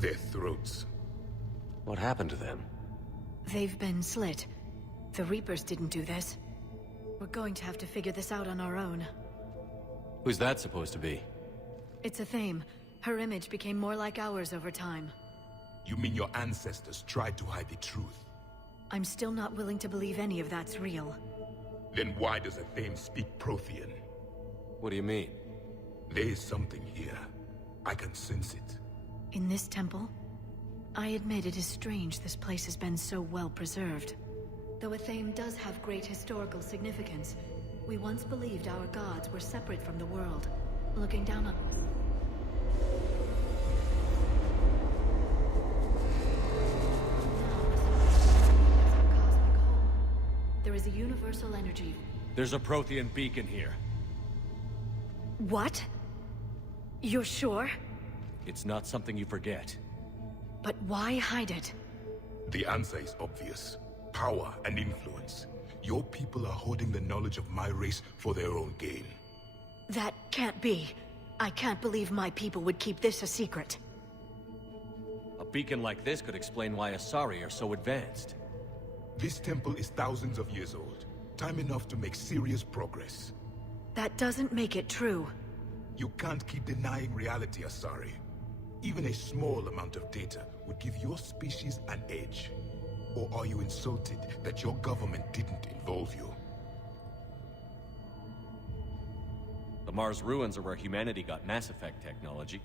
Their throats. What happened to them? They've been slit. The Reapers didn't do this. We're going to have to figure this out on our own. Who's that supposed to be? It's a Thame. Her image became more like ours over time. You mean your ancestors tried to hide the truth? I'm still not willing to believe any of that's real. Then why does a Thame speak Prothean? What do you mean? There is something here. I can sense it. In this temple? I admit it is strange this place has been so well preserved. Though a Thame does have great historical significance, we once believed our gods were separate from the world, looking down on... There is a universal energy. There's a Prothean beacon here. What? You're sure? It's not something you forget. But why hide it? The answer is obvious. Power and influence. Your people are holding the knowledge of my race for their own gain. That can't be. I can't believe my people would keep this a secret. A beacon like this could explain why Asari are so advanced. This temple is thousands of years old. Time enough to make serious progress. That doesn't make it true. You can't keep denying reality, Asari. Even a small amount of data would give your species an edge. Or are you insulted that your government didn't involve you? The Mars ruins are where humanity got Mass Effect technology.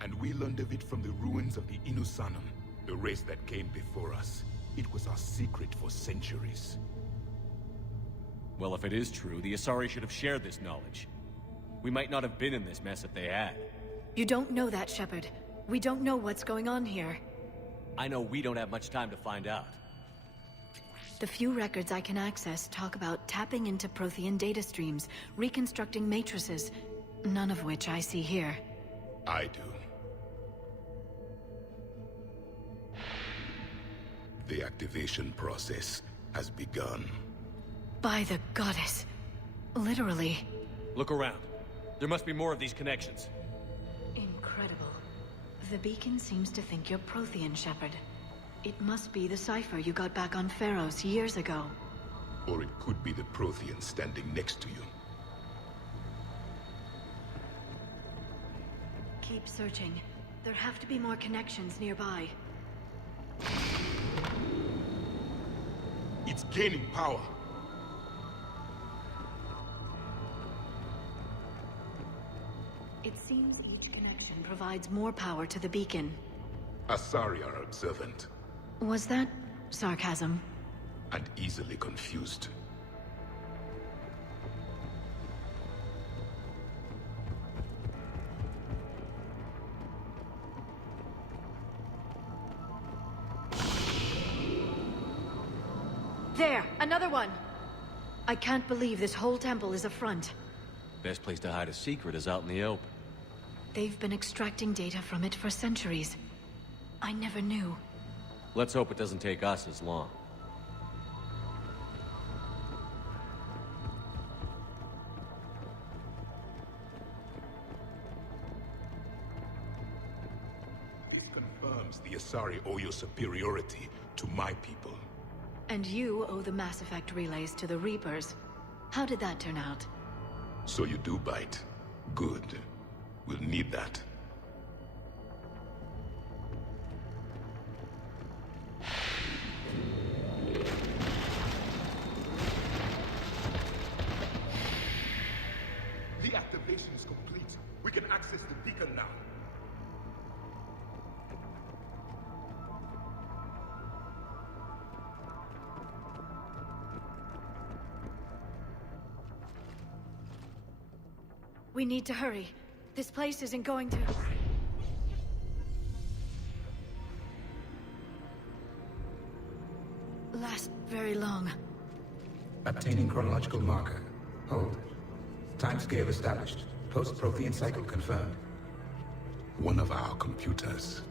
And we learned of it from the ruins of the Inusanum, the race that came before us. It was our secret for centuries. Well, if it is true, the Asari should have shared this knowledge. We might not have been in this mess if they had. You don't know that, Shepard. We don't know what's going on here. I know we don't have much time to find out. The few records I can access talk about tapping into Prothean data streams, reconstructing matrices, none of which I see here. I do. The activation process has begun. By the goddess. Literally. Look around. There must be more of these connections. Incredible. The beacon seems to think you're Prothean, Shepard. It must be the cipher you got back on Pharaohs years ago. Or it could be the Prothean standing next to you. Keep searching. There have to be more connections nearby. It's gaining power. It seems each connection provides more power to the beacon. Asari are observant. Was that sarcasm? And easily confused. There! Another one! I can't believe this whole temple is a front. Best place to hide a secret is out in the open. They've been extracting data from it for centuries. I never knew. Let's hope it doesn't take us as long. This confirms the Asari owe your superiority to my people. And you owe the Mass Effect relays to the Reapers. How did that turn out? So you do bite. Good. We'll need that. The activation is complete. We can access the beacon now. We need to hurry. This place isn't going to... last very long. Obtaining chronological marker. Hold. Timescale established. Post-Prothean cycle confirmed. One of our computers.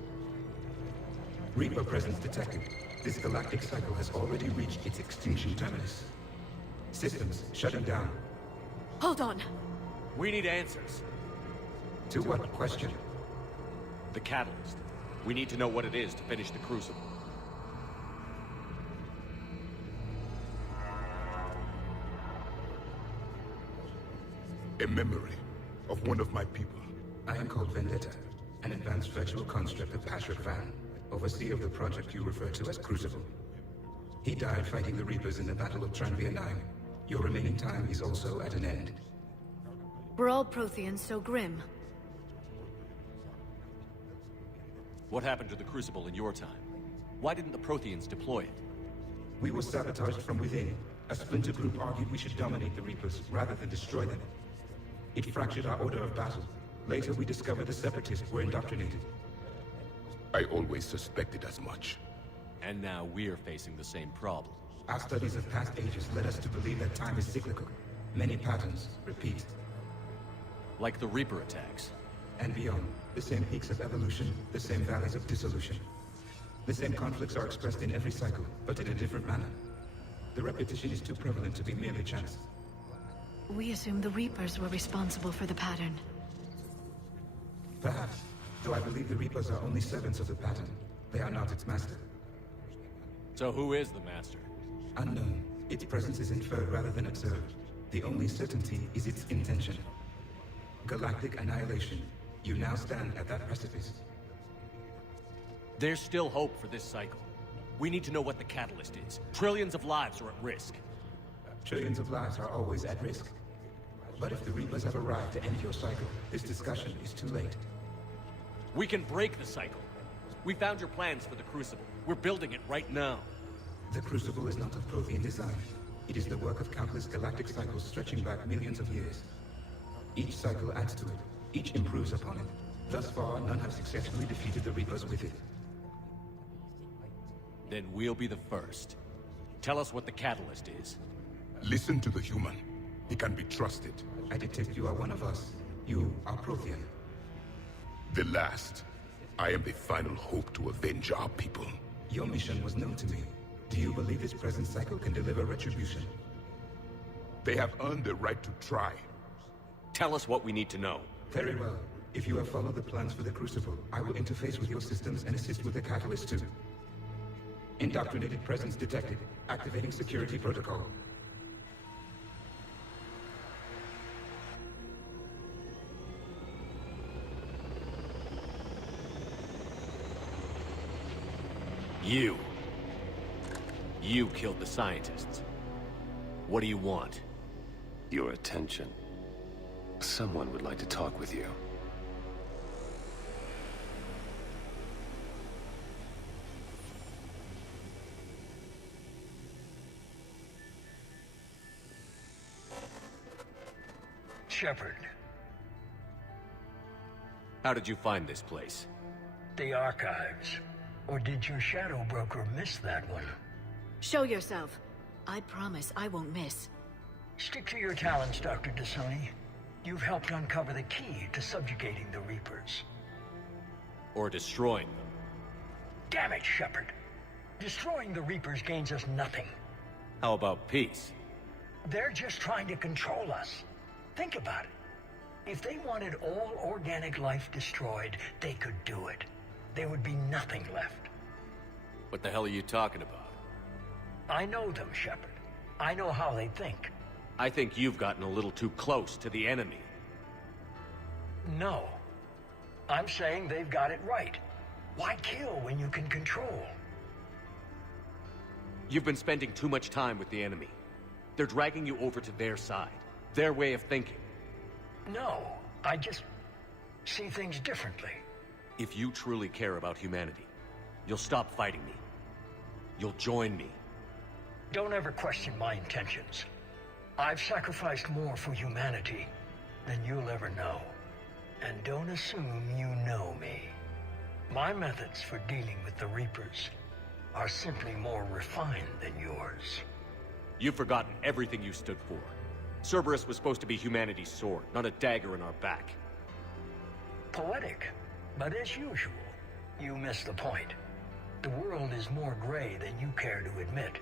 Reaper presence detected. This galactic cycle has already reached its extinction terminus. Systems shutting down. Hold on! We need answers. To what question? The catalyst. We need to know what it is to finish the Crucible. A memory of one of my people. I am called Vendetta, an advanced virtual construct of Patrick Van, overseer of the project you refer to as Crucible. He died fighting the Reapers in the Battle of Tranvia 9. Your remaining time is also at an end. Were all Protheans so grim? What happened to the Crucible in your time? Why didn't the Protheans deploy it? We were sabotaged from within. A splinter group argued we should dominate the Reapers rather than destroy them. It fractured our order of battle. Later, we discovered the Separatists were indoctrinated. I always suspected as much. And now we're facing the same problem. Our studies of past ages led us to believe that time is cyclical. Many patterns repeat. Like the Reaper attacks. And beyond, the same peaks of evolution, the same valleys of dissolution. The same conflicts are expressed in every cycle, but in a different manner. The repetition is too prevalent to be merely chance. We assumed the Reapers were responsible for the pattern. Perhaps, though I believe the Reapers are only servants of the pattern. They are not its master. So who is the Master? Unknown. Its presence is inferred rather than observed. The only certainty is its intention. Galactic annihilation. You now stand at that precipice. There's still hope for this cycle. We need to know what the catalyst is. Trillions of lives are at risk. Trillions of lives are always at risk. But if the Reapers have arrived to end your cycle, this discussion is too late. We can break the cycle. We found your plans for the Crucible. We're building it right now. The Crucible is not of Prothean design. It is the work of countless galactic cycles stretching back millions of years. Each cycle adds to it. Each improves upon it. Thus far, none have successfully defeated the Reapers with it. Then we'll be the first. Tell us what the catalyst is. Listen to the human. He can be trusted. I detect you are one of us. You are Prothean. The last. I am the final hope to avenge our people. Your mission was known to me. Do you believe this present cycle can deliver retribution? They have earned the right to try. Tell us what we need to know. Very well. If you have followed the plans for the Crucible, I will interface with your systems and assist with the catalyst too. Indoctrinated presence detected. Activating security protocol. You killed the scientists. What do you want? Your attention. Someone would like to talk with you. Shepard, How did you find this place? the archives. Or did your shadow broker miss that one? Show yourself. I promise I won't miss. Stick to your talents, Dr. Dasani. You've helped uncover the key to subjugating the Reapers. Or destroying them? Damn it, Shepard. Destroying the Reapers gains us nothing. How about peace? They're just trying to control us. Think about it. If they wanted all organic life destroyed, they could do it. There would be nothing left. What the hell are you talking about? I know them, Shepard. I know how they think. I think you've gotten a little too close to the enemy. No. I'm saying they've got it right. Why kill when you can control? You've been spending too much time with the enemy. They're dragging you over to their side. Their way of thinking. No, I just see things differently. If you truly care about humanity, you'll stop fighting me. You'll join me. Don't ever question my intentions. I've sacrificed more for humanity than you'll ever know. And don't assume you know me. My methods for dealing with the Reapers are simply more refined than yours. You've forgotten everything you stood for. Cerberus was supposed to be humanity's sword, not a dagger in our back. Poetic, but as usual, you miss the point. The world is more gray than you care to admit.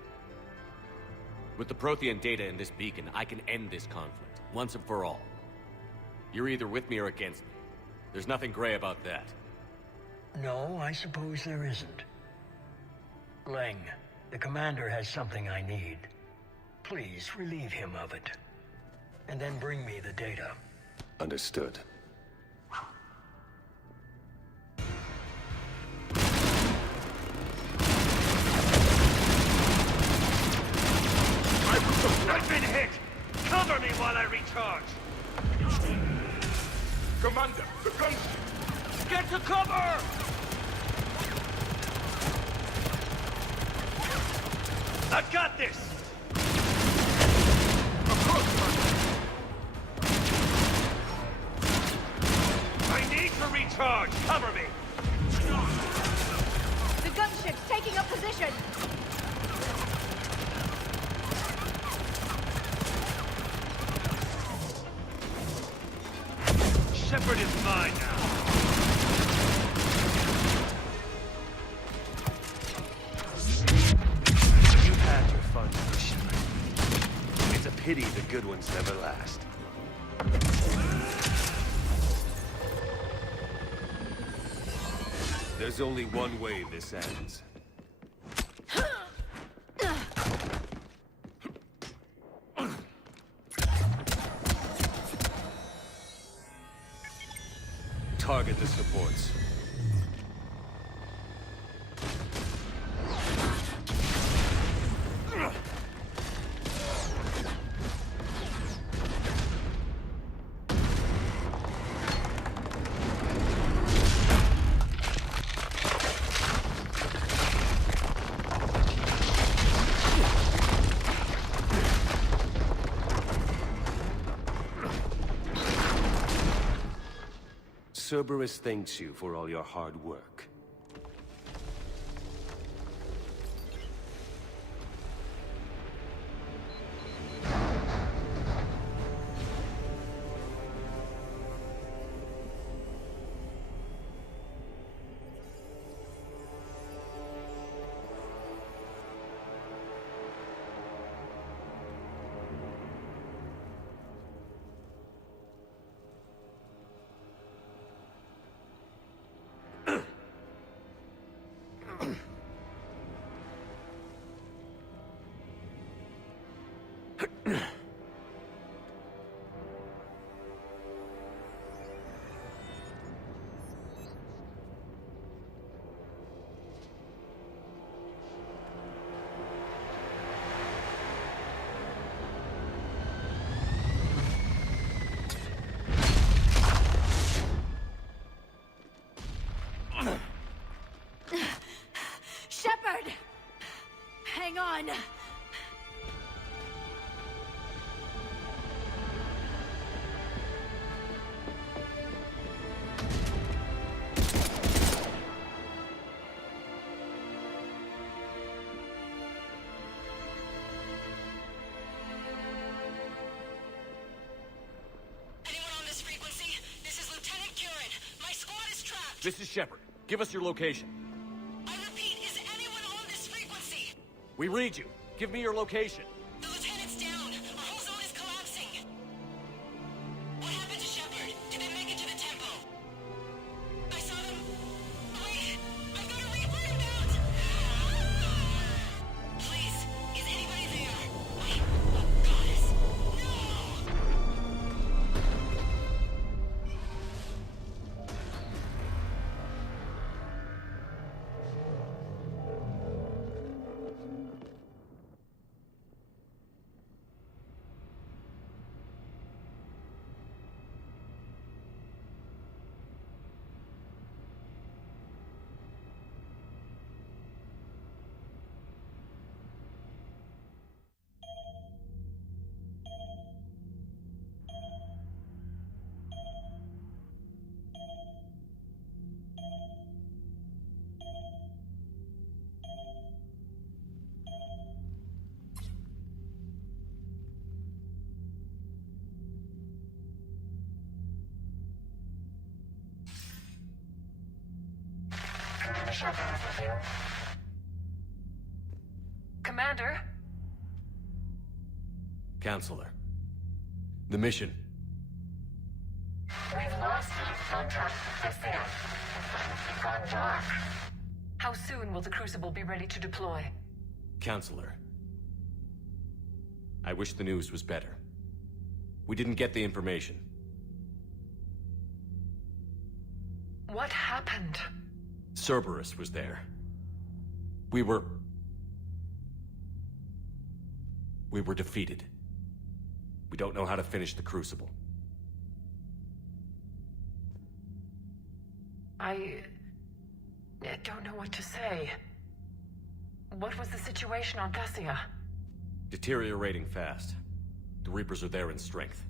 With the Prothean data in this beacon, I can end this conflict, once and for all. You're either with me or against me. There's nothing gray about that. No, I suppose there isn't. Leng, the commander has something I need. Please relieve him of it. And then bring me the data. Understood. I've been hit! Cover me while I recharge! Commander, the gunship! Get to cover! I've got this! I need to recharge! Cover me! The gunship's taking up position! Shepard is mine now! You've had your fun, Shepard. It's a pity the good ones never last. There's only one way this ends. Target the supports. Cerberus thanks you for all your hard work. Shepard! Hang on! This is Shepard. Give us your location. I repeat, is anyone on this frequency? We read you. Give me your location. The lieutenant's down. Our whole zone is collapsing. What happened to Shepard? Did they make it to the temple? I saw them. Wait, I've got a Reaper inbound. Please, is anybody there? Wait, oh goddess. No! Commander? Counselor. The mission. We've lost contact with Thessia. Gone dark. How soon will the Crucible be ready to deploy? Counselor. I wish the news was better. We didn't get the information. What happened? Cerberus was there. We were defeated. We don't know how to finish the Crucible. I don't know what to say. What was the situation on Thessia? Deteriorating fast. The Reapers are there in strength.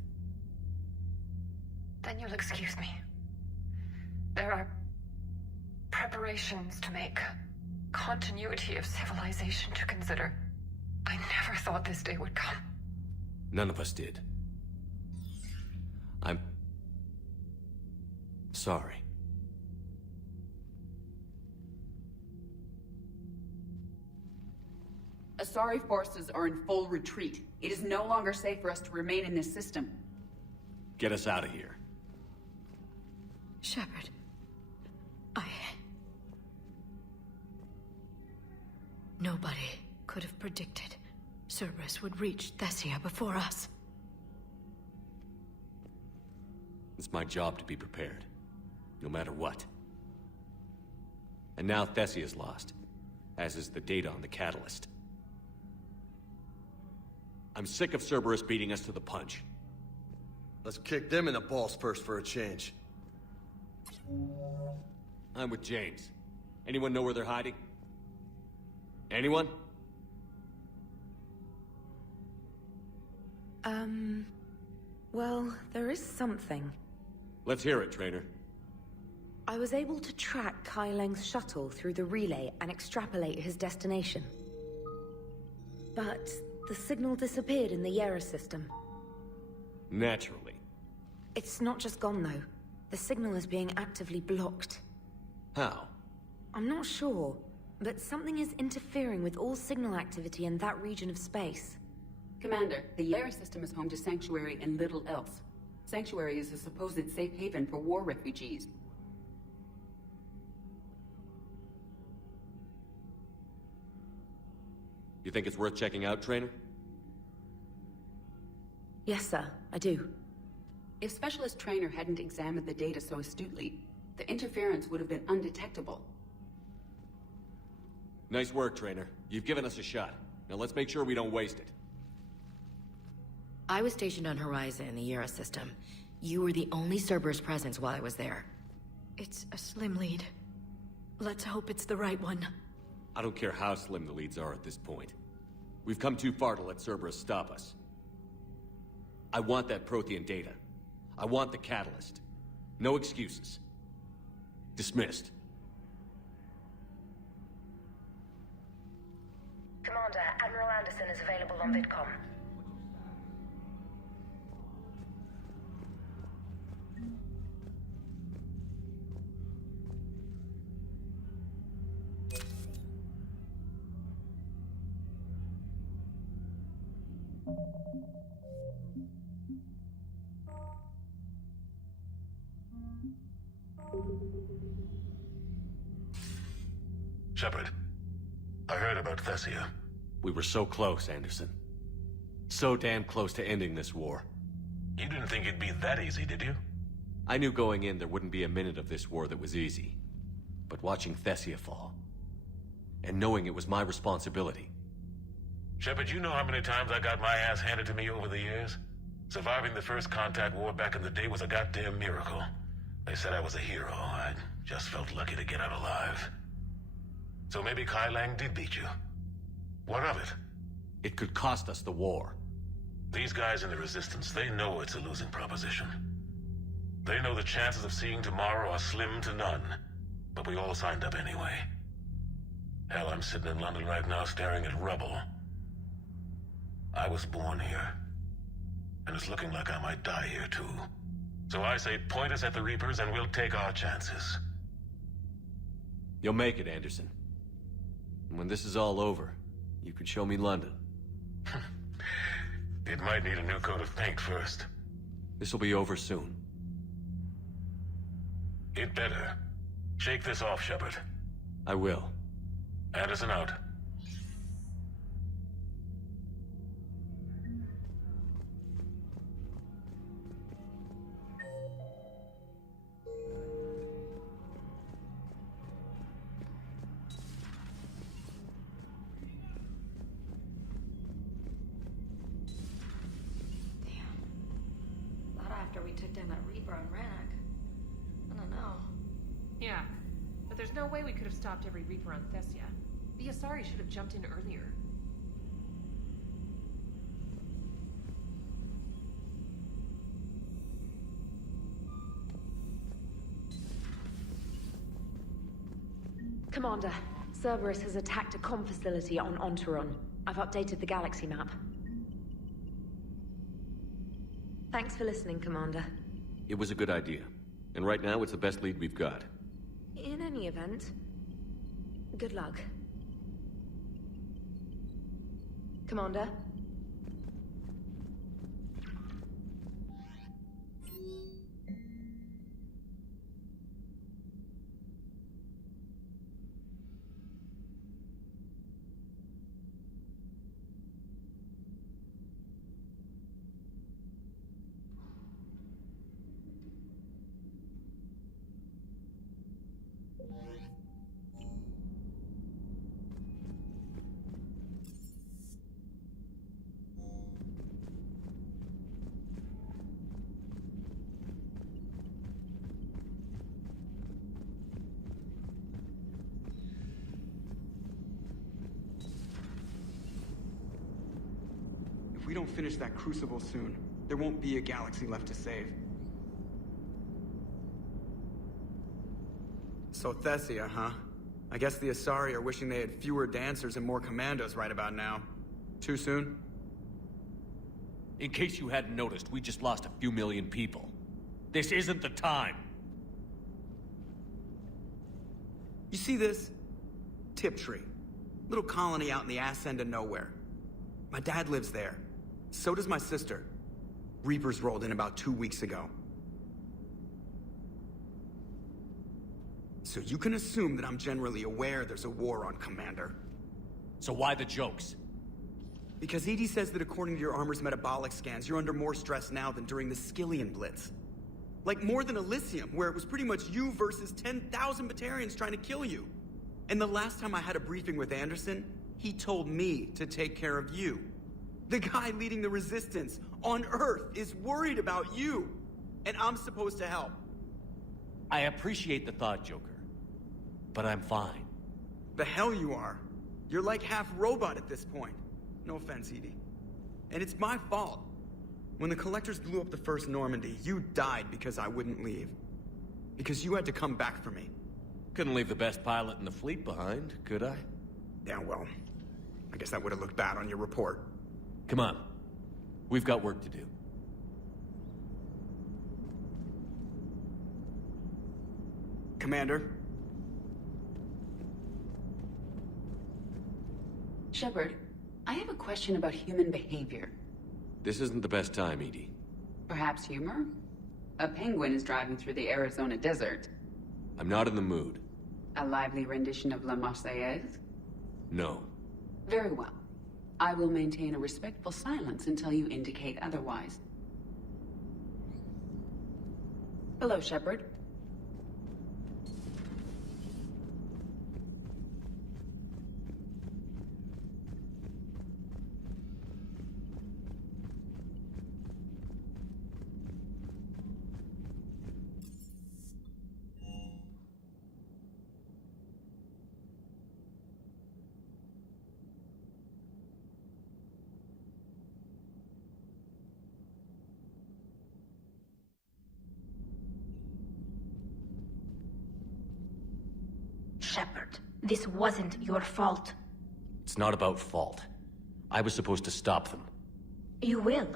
Then you'll excuse me. There are preparations to make. Continuity of civilization to consider. I never thought this day would come. None of us did. I'm sorry. Asari forces are in full retreat. It is no longer safe for us to remain in this system. Get us out of here. Shepard. Nobody could have predicted Cerberus would reach Thessia before us. It's my job to be prepared, no matter what. And now Thessia's lost, as is the data on the Catalyst. I'm sick of Cerberus beating us to the punch. Let's kick them in the balls first for a change. I'm with James. Anyone know where they're hiding? Anyone? Well, there is something. Let's hear it, Trainer. I was able to track Kai Leng's shuttle through the relay and extrapolate his destination. But the signal disappeared in the Yera system. Naturally. It's not just gone, though. The signal is being actively blocked. How? I'm not sure, but something is interfering with all signal activity in that region of space. Commander, the Yera system is home to Sanctuary and little else. Sanctuary is a supposed safe haven for war refugees. You think it's worth checking out, Trainer? Yes, sir, I do. If Specialist Trainer hadn't examined the data so astutely, the interference would have been undetectable. Nice work, Trainer. You've given us a shot. Now let's make sure we don't waste it. I was stationed on Horizon in the Yera system. You were the only Cerberus presence while I was there. It's a slim lead. Let's hope it's the right one. I don't care how slim the leads are at this point. We've come too far to let Cerberus stop us. I want that Prothean data. I want the Catalyst. No excuses. Dismissed. Commander, Admiral Anderson is available on VidCom. Shepard, I heard about Thessia. We were so close, Anderson. So damn close to ending this war. You didn't think it'd be that easy, did you? I knew going in there wouldn't be a minute of this war that was easy. But watching Thessia fall, and knowing it was my responsibility. Shepard, you know how many times I got my ass handed to me over the years? Surviving the first contact war back in the day was a goddamn miracle. They said I was a hero. I just felt lucky to get out alive. So maybe Kai Lang did beat you. What of it? It could cost us the war. These guys in the Resistance, they know it's a losing proposition. They know the chances of seeing tomorrow are slim to none. But we all signed up anyway. Hell, I'm sitting in London right now staring at rubble. I was born here. And it's looking like I might die here too. So I say point us at the Reapers and we'll take our chances. You'll make it, Anderson. And when this is all over, you can show me London. It might need a new coat of paint first. This will be over soon. It better. Shake this off, Shepard. I will. Anderson out. We took down that Reaper on Rannoch. I don't know. Yeah, but there's no way we could have stopped every Reaper on Thessia. The Asari should have jumped in earlier. Commander, Cerberus has attacked a comm facility on Ontaron. I've updated the galaxy map. Thanks for listening, Commander. It was a good idea. And right now, it's the best lead we've got. In any event, good luck. Commander? If we don't finish that crucible soon, there won't be a galaxy left to save. So Thessia, huh? I guess the Asari are wishing they had fewer dancers and more commandos right about now. Too soon? In case you hadn't noticed, we just lost a few million people. This isn't the time. You see this? Tiptree. Little colony out in the ass end of nowhere. My dad lives there. So does my sister. Reapers rolled in about 2 weeks ago. So you can assume that I'm generally aware there's a war on, Commander. So why the jokes? Because EDI says that according to your armor's metabolic scans, you're under more stress now than during the Skillian Blitz. Like more than Elysium, where it was pretty much you versus 10,000 Batarians trying to kill you. And the last time I had a briefing with Anderson, he told me to take care of you. The guy leading the resistance on Earth is worried about you. And I'm supposed to help. I appreciate the thought, Joker. But I'm fine. The hell you are. You're like half robot at this point. No offense, EDI. And it's my fault. When the Collectors blew up the first Normandy, you died because I wouldn't leave. Because you had to come back for me. Couldn't leave the best pilot in the fleet behind, could I? Yeah, well, I guess that would have looked bad on your report. Come on. We've got work to do. Commander? Shepard, I have a question about human behavior. This isn't the best time, EDI. Perhaps humor? A penguin is driving through the Arizona desert. I'm not in the mood. A lively rendition of La Marseillaise? No. Very well. I will maintain a respectful silence until you indicate otherwise. Hello, Shepard. Shepard, this wasn't your fault. It's not about fault. I was supposed to stop them. You will.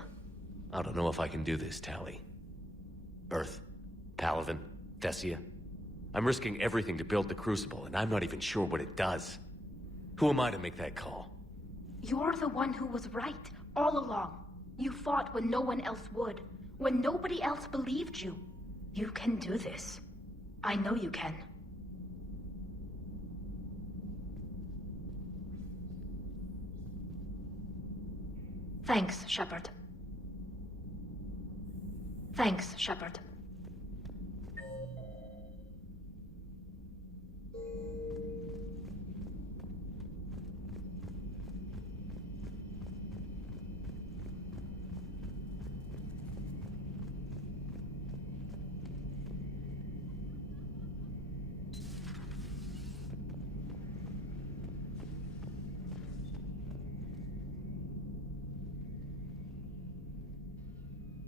I don't know if I can do this, Tali. Earth, Palaven, Thessia. I'm risking everything to build the Crucible, and I'm not even sure what it does. Who am I to make that call? You're the one who was right, all along. You fought when no one else would. When nobody else believed you. You can do this. I know you can. Thanks, Shepard. Thanks, Shepard.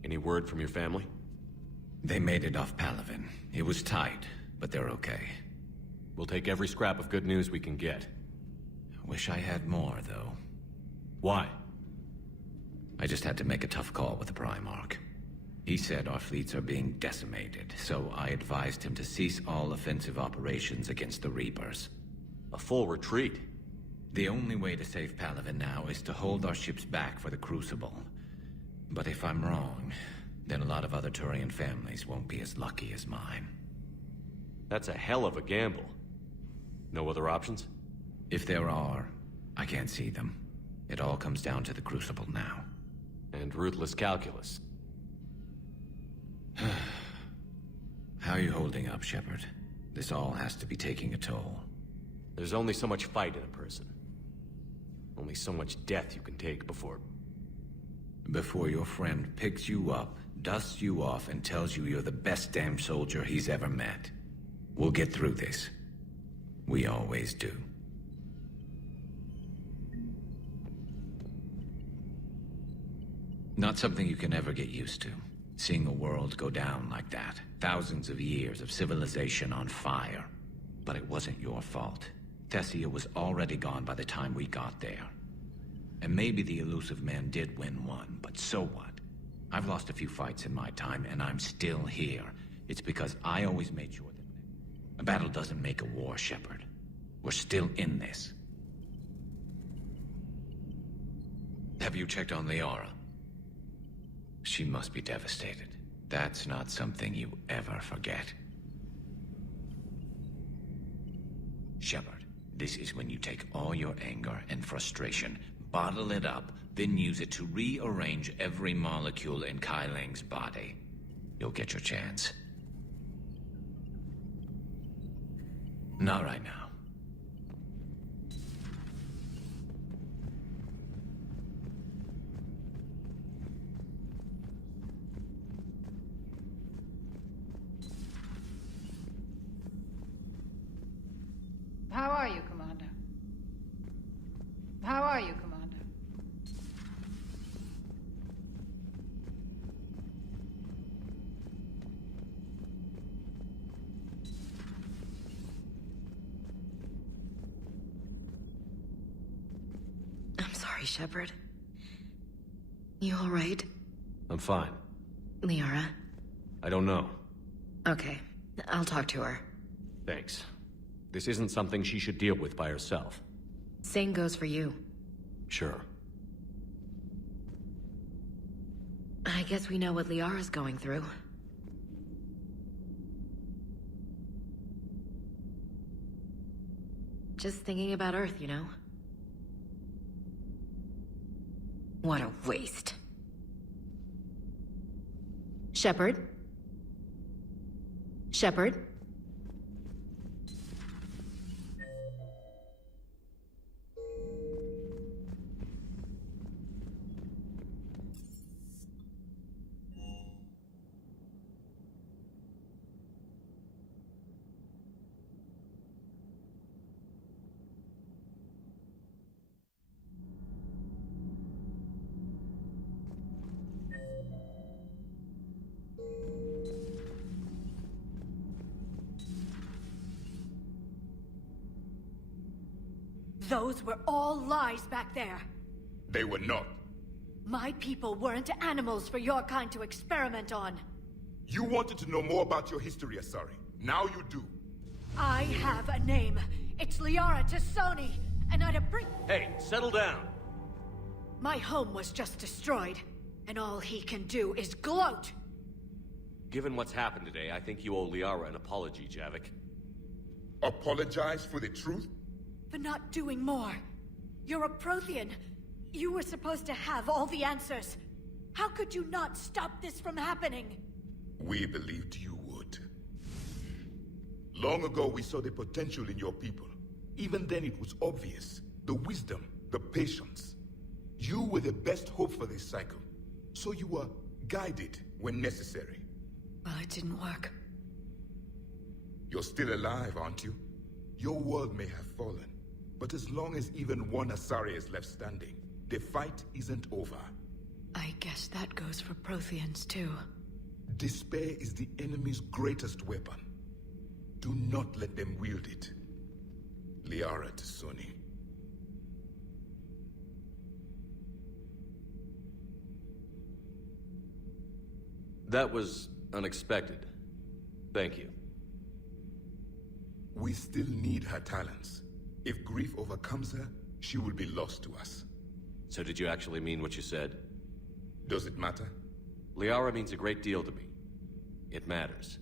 Any word from your family? They made it off Palaven. It was tight, but they're okay. We'll take every scrap of good news we can get. Wish I had more, though. Why? I just had to make a tough call with the Primarch. He said our fleets are being decimated, so I advised him to cease all offensive operations against the Reapers. A full retreat? The only way to save Palaven now is to hold our ships back for the Crucible. But if I'm wrong, then a lot of other Turian families won't be as lucky as mine. That's a hell of a gamble. No other options? If there are, I can't see them. It all comes down to the Crucible now. And ruthless calculus. How are you holding up, Shepard? This all has to be taking a toll. There's only so much fight in a person. Only so much death you can take before your friend picks you up, dusts you off, and tells you you're the best damn soldier he's ever met. We'll get through this. We always do. Not something you can ever get used to. Seeing a world go down like that. Thousands of years of civilization on fire. But it wasn't your fault. Thessia was already gone by the time we got there. And maybe the Illusive Man did win one, but so what? I've lost a few fights in my time, and I'm still here. It's because I always made sure that a battle doesn't make a war, Shepard. We're still in this. Have you checked on Liara? She must be devastated. That's not something you ever forget. Shepard, this is when you take all your anger and frustration, bottle it up, then use it to rearrange every molecule in Kai Leng's body. You'll get your chance. Not right now. How are you, Commander? How are you, Commander? I'm sorry, Shepard. You all right? I'm fine. Liara? I don't know. Okay, I'll talk to her. Thanks. This isn't something she should deal with by herself. Same goes for you. Sure. I guess we know what Liara's going through. Just thinking about Earth, you know? What a waste. Shepard? Shepard? Those were all lies back there. They were not. My people weren't animals for your kind to experiment on. You wanted to know more about your history, Asari. Now you do. I have a name. It's Liara T'Soni, and I'd Hey, settle down. My home was just destroyed, and all he can do is gloat. Given what's happened today, I think you owe Liara an apology, Javik. Apologize for the truth? For not doing more. You're a Prothean. You were supposed to have all the answers. How could you not stop this from happening? We believed you would. Long ago, we saw the potential in your people. Even then, it was obvious. The wisdom, the patience. You were the best hope for this cycle. So you were guided when necessary. Well, it didn't work. You're still alive, aren't you? Your world may have fallen, but as long as even one Asari is left standing, the fight isn't over. I guess that goes for Protheans, too. Despair is the enemy's greatest weapon. Do not let them wield it. Liara T'Soni. That was unexpected. Thank you. We still need her talents. If grief overcomes her, she will be lost to us. So did you actually mean what you said? Does it matter? Liara means a great deal to me. It matters.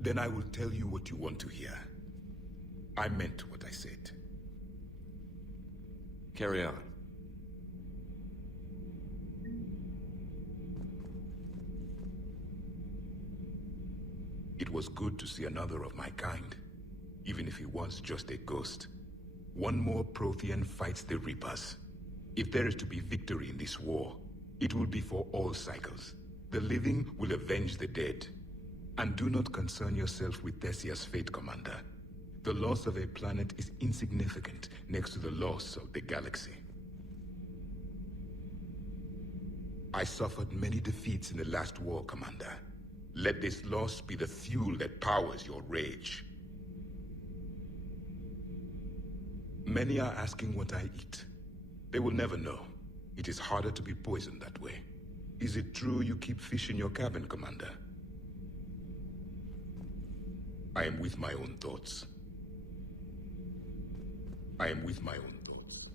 Then I will tell you what you want to hear. I meant what I said. Carry on. It was good to see another of my kind, even if he was just a ghost. One more Prothean fights the Reapers. If there is to be victory in this war, it will be for all cycles. The living will avenge the dead. And do not concern yourself with Thessia's fate, Commander. The loss of a planet is insignificant next to the loss of the galaxy. I suffered many defeats in the last war, Commander. Let this loss be the fuel that powers your rage. Many are asking what I eat. They will never know. It is harder to be poisoned that way. Is it true you keep fish in your cabin, Commander? I am with my own thoughts. I am with my own thoughts.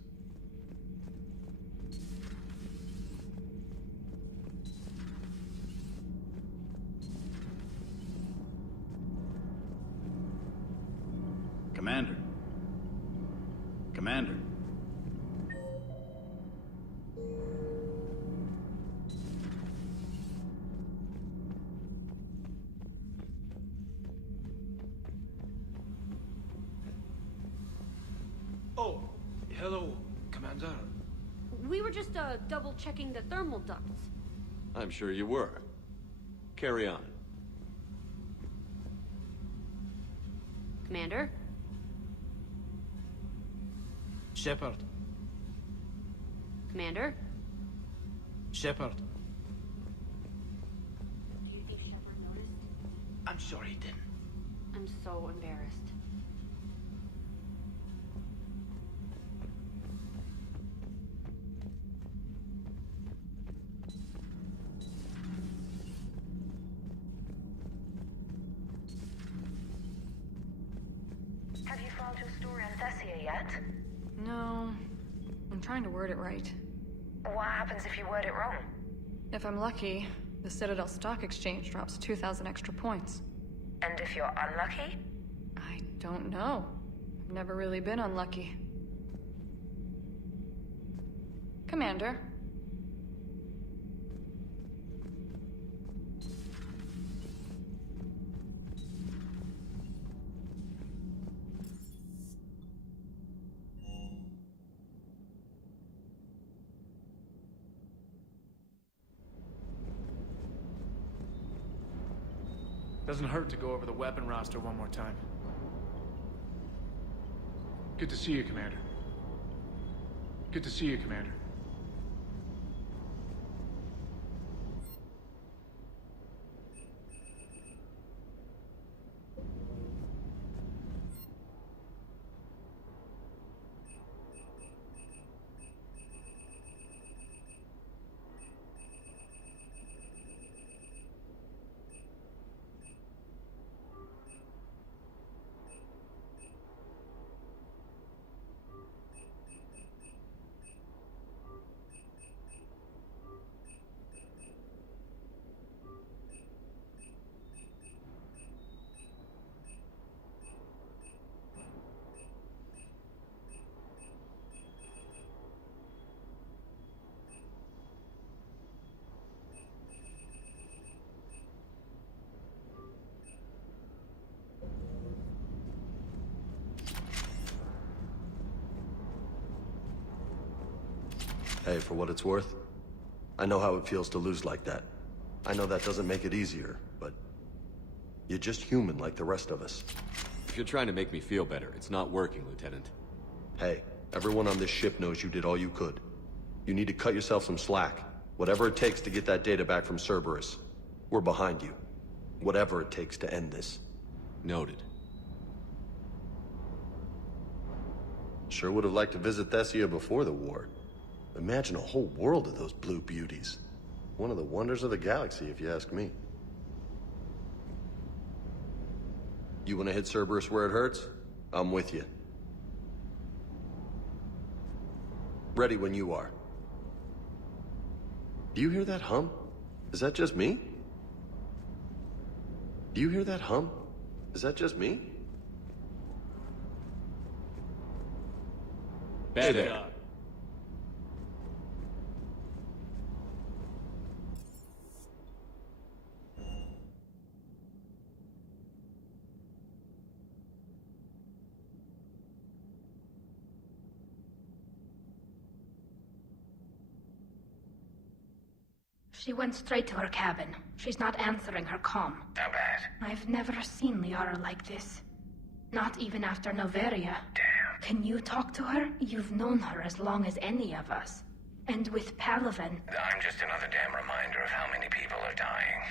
Commander. Commander. Oh, hello, Commander. We were just, double-checking the thermal ducts. I'm sure you were. Carry on. Commander? Shepard. Commander? Shepard. Do you think Shepard noticed? I'm sure he didn't. I'm so embarrassed. Have you filed your story on Thessia yet? No. I'm trying to word it right. What happens if you word it wrong? If I'm lucky, the Citadel Stock Exchange drops 2,000 extra points. And if you're unlucky? I don't know. I've never really been unlucky. Commander. Doesn't hurt to go over the weapon roster one more time. Good to see you, Commander. Good to see you, Commander. Hey, for what it's worth, I know how it feels to lose like that. I know that doesn't make it easier, but you're just human like the rest of us. If you're trying to make me feel better, it's not working, Lieutenant. Hey, everyone on this ship knows you did all you could. You need to cut yourself some slack. Whatever it takes to get that data back from Cerberus. We're behind you. Whatever it takes to end this. Noted. Sure would have liked to visit Thessia before the war. Imagine a whole world of those blue beauties. One of the wonders of the galaxy, if you ask me. You want to hit Cerberus where it hurts? I'm with you. Ready when you are. Do you hear that hum? Is that just me? Do you hear that hum? Is that just me? Hey there. She went straight to her cabin. She's not answering her comm. How bad? I've never seen Liara like this. Not even after Noveria. Damn. Can you talk to her? You've known her as long as any of us. And with Palaven... I'm just another damn reminder of how many people are dying.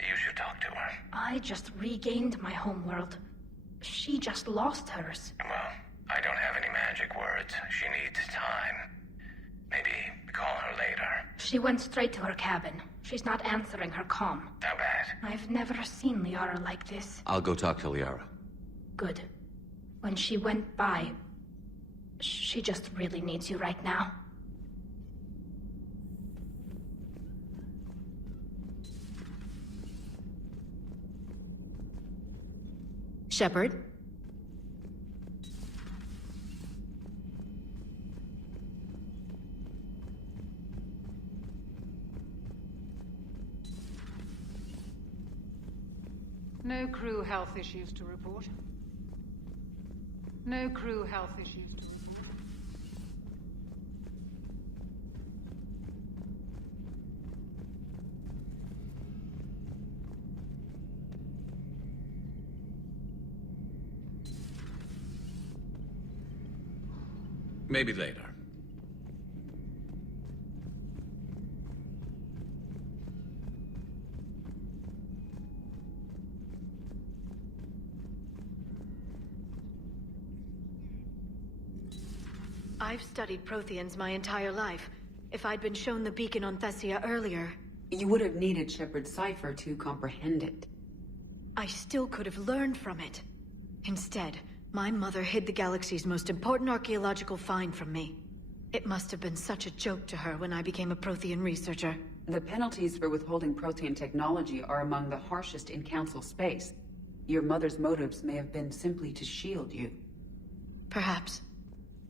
You should talk to her. I just regained my homeworld. She just lost hers. Well, I don't have any magic words. She needs time. Maybe call her later. She went straight to her cabin. She's not answering her comm. How bad? I've never seen Liara like this. I'll go talk to Liara. Good. When she went by, she just really needs you right now. Shepard? No crew health issues to report. No crew health issues to report. Maybe later. I've studied Protheans my entire life. If I'd been shown the beacon on Thessia earlier... You would have needed Shepard's cipher to comprehend it. I still could have learned from it. Instead, my mother hid the galaxy's most important archaeological find from me. It must have been such a joke to her when I became a Prothean researcher. The penalties for withholding Prothean technology are among the harshest in Council space. Your mother's motives may have been simply to shield you. Perhaps.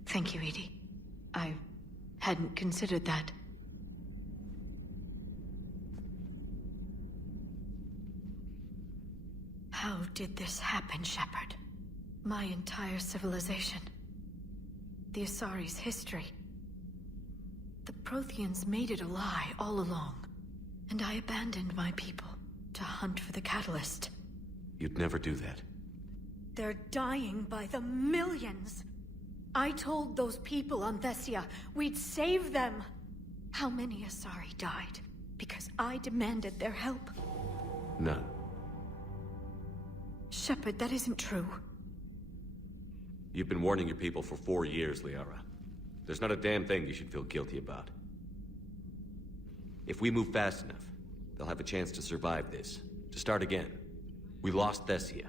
Thank you, Edie. I hadn't considered that. How did this happen, Shepard? My entire civilization. The Asari's history. The Protheans made it a lie all along. And I abandoned my people to hunt for the catalyst. You'd never do that. They're dying by the millions. I told those people on Thessia we'd save them. How many Asari died because I demanded their help? None. Shepard, that isn't true. You've been warning your people for 4 years, Liara. There's not a damn thing you should feel guilty about. If we move fast enough, they'll have a chance to survive this. To start again. We lost Thessia,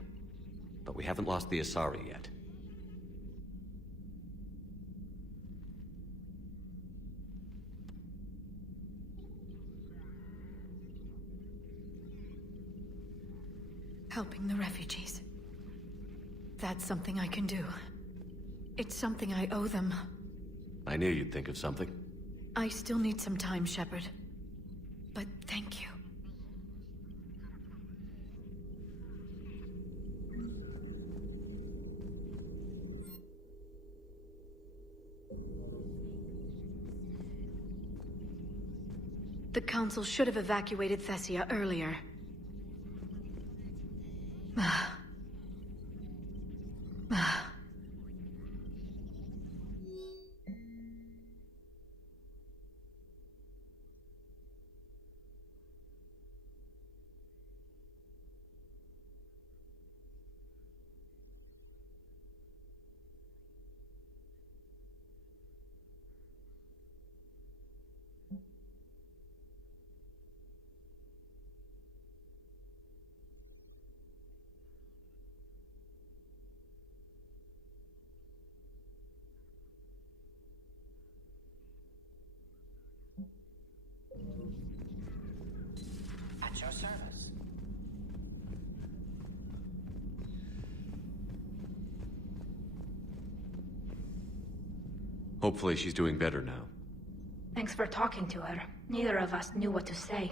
but we haven't lost the Asari yet. Helping the refugees. That's something I can do. It's something I owe them. I knew you'd think of something. I still need some time, Shepard. But thank you. The Council should have evacuated Thessia earlier. At your service. Hopefully she's doing better now. Thanks for talking to her. Neither of us knew what to say.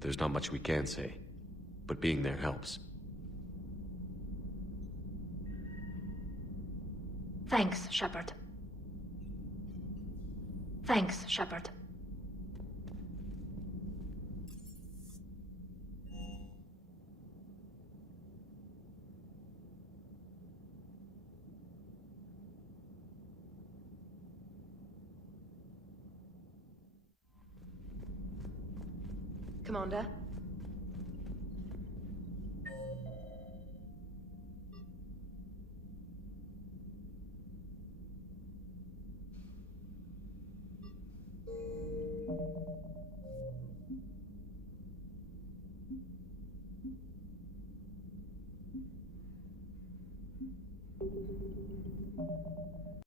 There's not much we can say, but being there helps. Thanks, Shepard. Thanks, Shepard. Commander?